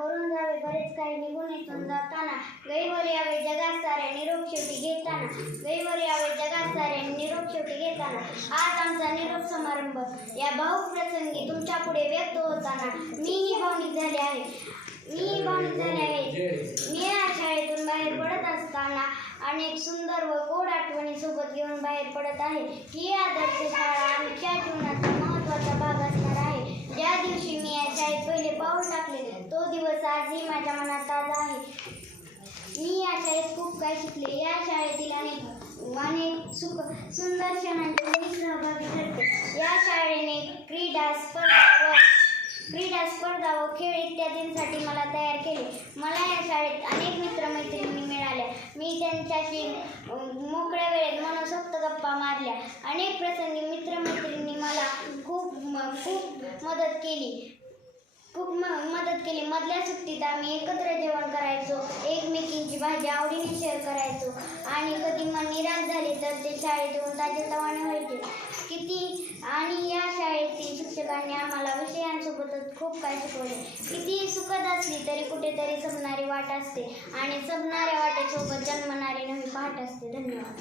करून जावे बरेच काही निघून इथून जाताना. गैवर यावे जगात सारे निरोप शेवटी घेताना. गैवर यावे जगात सारे निरोप शेवटी घेताना. आज आमचा निरोप समारंभ. या भाऊक प्रसंगी तुमच्यापुढे व्यक्त होताना मीही भावनिक झाले आहे. मी भावनिक झाले आहे. मी या शाळेतून बाहेर पडत असताना अनेक सुंदर व गोड आठवणी सोबत घेऊन बाहेर पडत आहे. ही आदर्श शाळा आमच्या जीवनात दिवस आजही माझ्या मनात ताजा आहे. मी या शाळेत खूप काही शिकले. या शाळेतील अनेक अनेक सुख सुंदर क्षणांचे मी सहभागी ठरते. या शाळेने क्रीडा स्पर्धा व क्रीडा स्पर्धा व खेळ इत्यादींसाठी मला तयार केले. मला या शाळेत अनेक मित्रमैत्रिणी मिळाल्या. मी त्यांच्याशी मोकळ्या वेळेत मनसोक्त गप्पा मारल्या. अनेक प्रसंगी मित्रमैत्रिणींनी मला खूप खूप मदत केली. मधल्या सुट्टीत आम्ही एकत्र जेवण करायचो. एकमेकींची भाजी आवडीने शेअर करायचो. आणि कधी मन निराश झाले तर ते शाळेत येऊन ताजेतवाने व्हायचे किती? आणि या शाळेतील शिक्षकांनी आम्हाला विषयांसोबतच खूप काही शिकवले. किती सुखद असली तरी कुठेतरी सबणारी वाट असते. आणि सबणाऱ्या वाटेसोबत जन्मणारी नवी पहाट असते. धन्यवाद.